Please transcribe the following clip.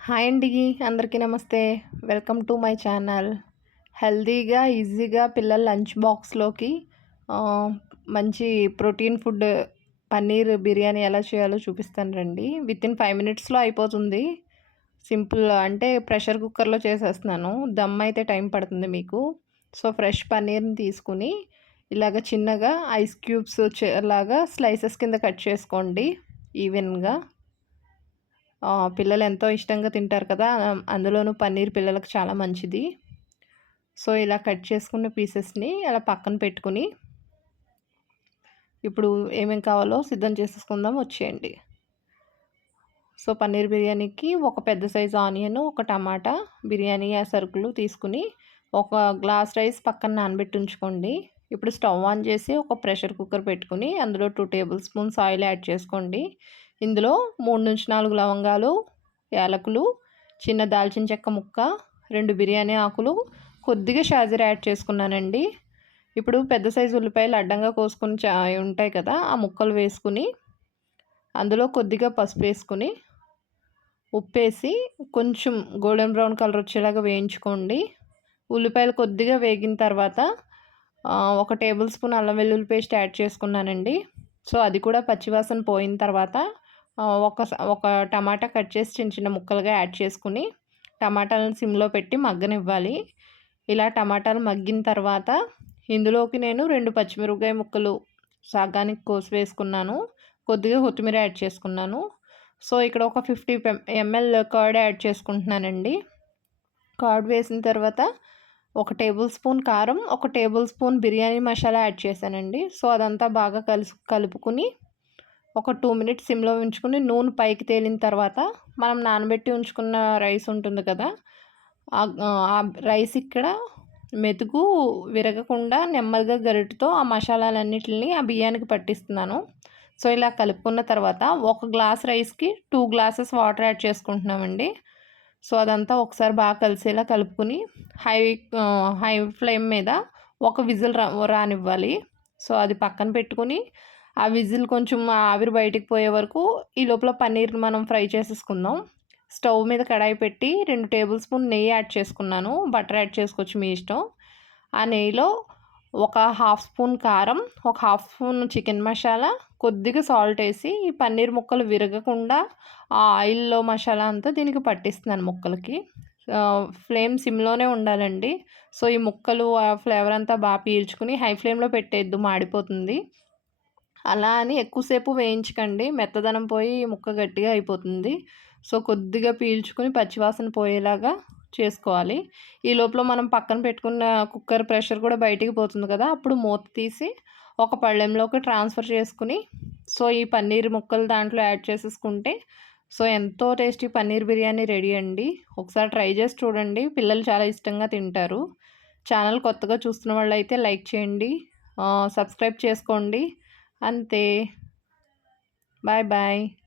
Hi అండి. అందరికీ నమస్తే. Welcome to my channel. హెల్తీగా, ఈజీగా పిల్లల లంచ్ బాక్స్‌లోకి ఆహ్, మంచి ప్రోటీన్ ఫుడ్ పన్నీర్ బిర్యానీ ఎలా చేయాలో చూపిస్తాను రండి. వితిన్ 5 మినిట్స్‌లో అయిపోతుంది. సింపుల్ అంటే ప్రెషర్ కుక్కర్‌లో చేసేస్తున్నాను. దమ్ అయితే టైం పడుతుంది మీకు. సో, ఫ్రెష్ పన్నీర్‌ని తీసుకొని ఇలాగ చిన్నగా ఐస్ క్యూబ్స్ లాగా స్లైసెస్ కింద కట్ చేసుకోండి ఈవెన్‌గా. పిల్లలు ఎంతో ఇష్టంగా తింటారు కదా! అందులోనూ పన్నీర్ పిల్లలకి చాలా మంచిది. సో, ఇలా కట్ చేసుకున్న పీసెస్‌ని అలా పక్కన పెట్టుకొని, ఇప్పుడు ఏమేం కావాలో సిద్ధం చేసేసుకుందాం వచ్చేయండి. సో, పన్నీర్ బిర్యానీకి ఒక పెద్ద సైజు ఆనియన్, ఒక టమాటా, బిర్యానీ సరుకులు తీసుకొని, ఒక గ్లాస్ రైస్ పక్కన నానబెట్టి ఉంచుకోండి. ఇప్పుడు స్టవ్ ఆన్ చేసి ఒక ప్రెషర్ కుక్కర్ పెట్టుకొని, అందులో 2 టేబుల్ స్పూన్స్ ఆయిల్ యాడ్ చేసుకోండి. ఇందులో 3-4 లవంగాలు, యాలకులు, చిన్న దాల్చిన చెక్క ముక్క, 2 బిర్యానీ ఆకులు, కొద్దిగా షాజీరా యాడ్ చేసుకున్నానండి. ఇప్పుడు పెద్ద సైజు ఉల్లిపాయలు అడ్డంగా కోసుకొని ఉంటాయి కదా! ఆ ముక్కలు వేసుకుని, అందులో కొద్దిగా పసుపు వేసుకొని, ఉప్పేసి కొంచెం గోల్డెన్ బ్రౌన్ కలర్ వచ్చేలాగా వేయించుకోండి. ఉల్లిపాయలు కొద్దిగా వేగిన తర్వాత ఒక టేబుల్ స్పూన్ అల్లం వెల్లుల్లి పేస్ట్ యాడ్ చేసుకున్నానండి. సో, అది కూడా పచ్చివాసన పోయిన తర్వాత ఒక టమాటా కట్ చేసి చిన్న చిన్న ముక్కలుగా యాడ్ చేసుకుని, టమాటాలను సిమ్‌లో పెట్టి మగ్గనివ్వాలి. ఇలా టమాటాలు మగ్గిన తర్వాత ఇందులోకి నేను 2 పచ్చిమిరపకాయ ముక్కలు సగానికి కోసి వేసుకున్నాను. కొద్దిగా కొత్తిమీర యాడ్ చేసుకున్నాను. సో, ఇక్కడ ఒక 50 ఎంఎల్ కర్డ్ యాడ్ చేసుకుంటున్నానండి. కర్డ్ వేసిన తర్వాత ఒక టేబుల్ స్పూన్ కారం, ఒక table spoon biryani masala add చేశానండి. సో, అదంతా బాగా కలుపుకొని ఒక 2 మినిట్స్ సిమ్‌లో ఉంచుకొని నూనె పైకి తేలిన తర్వాత మనం నానబెట్టి ఉంచుకున్న రైస్ ఉంటుంది కదా! ఆ రైస్ ఇక్కడ మెతుకు విరగకుండా నెమ్మదిగా గరిటెతో ఆ మసాలాలన్నిటిని ఆ బియ్యానికి పట్టిస్తున్నాను. సో, ఇలా కలుపుకున్న తర్వాత ఒక గ్లాస్ రైస్‌కి 2 గ్లాసెస్ వాటర్ యాడ్ చేసుకుంటున్నామండి. సో, అదంతా ఒకసారి బాగా కలిసేలా కలుపుకొని హై ఫ్లేమ్ మీద ఒక విజిల్ రానివ్వాలి. సో, అది పక్కన పెట్టుకొని ఆ విజిల్ కొంచెం ఆవిరి బయటికి పోయే వరకు ఈ లోపల పన్నీర్‌ని మనం ఫ్రై చేసేసుకుందాం. స్టవ్ మీద కడాయి పెట్టి 2 టేబుల్ స్పూన్ నెయ్యి యాడ్ చేసుకున్నాను. బటర్ యాడ్ చేసుకోవచ్చు మీ ఇష్టం. ఆ నెయ్యిలో ఒక హాఫ్ స్పూన్ కారం, ఒక హాఫ్ స్పూన్ చికెన్ మసాలా, కొద్దిగా సాల్ట్ వేసి ఈ పన్నీర్ ముక్కలు విరగకుండా ఆ ఆయిల్‌లో మసాలా అంతా దీనికి పట్టిస్తున్నాను ముక్కలకి. ఫ్లేమ్ సిమ్‌లోనే ఉండాలండి. సో, ఈ ముక్కలు ఆ ఫ్లేవర్ అంతా బాగా పీల్చుకుని హై ఫ్లేమ్‌లో పెట్టేయద్దు, మాడిపోతుంది. అలా అని ఎక్కువసేపు వేయించకండి. మెత్తదనం పోయి ముక్క గట్టిగా అయిపోతుంది. సో, కొద్దిగా పీల్చుకొని పచ్చివాసన పోయేలాగా చేసుకోవాలి. ఈ లోపల మనం పక్కన పెట్టుకున్న కుక్కర్ ప్రెషర్ కూడా బయటికి పోతుంది కదా! అప్పుడు మూత తీసి ఒక పళ్ళెంలోకి ట్రాన్స్‌ఫర్ చేసుకొని, సో, ఈ పన్నీర్ ముక్కలు దాంట్లో యాడ్ చేసేసుకుంటే, సో, ఎంతో టేస్టీ పన్నీర్ బిర్యానీ రెడీ అండి. ఒకసారి ట్రై చేసి చూడండి. పిల్లలు చాలా ఇష్టంగా తింటారు. ఛానల్ కొత్తగా చూస్తున్న వాళ్ళైతే లైక్ చేయండి. సబ్స్క్రైబ్ చేసుకోండి. అంతే. Bye bye.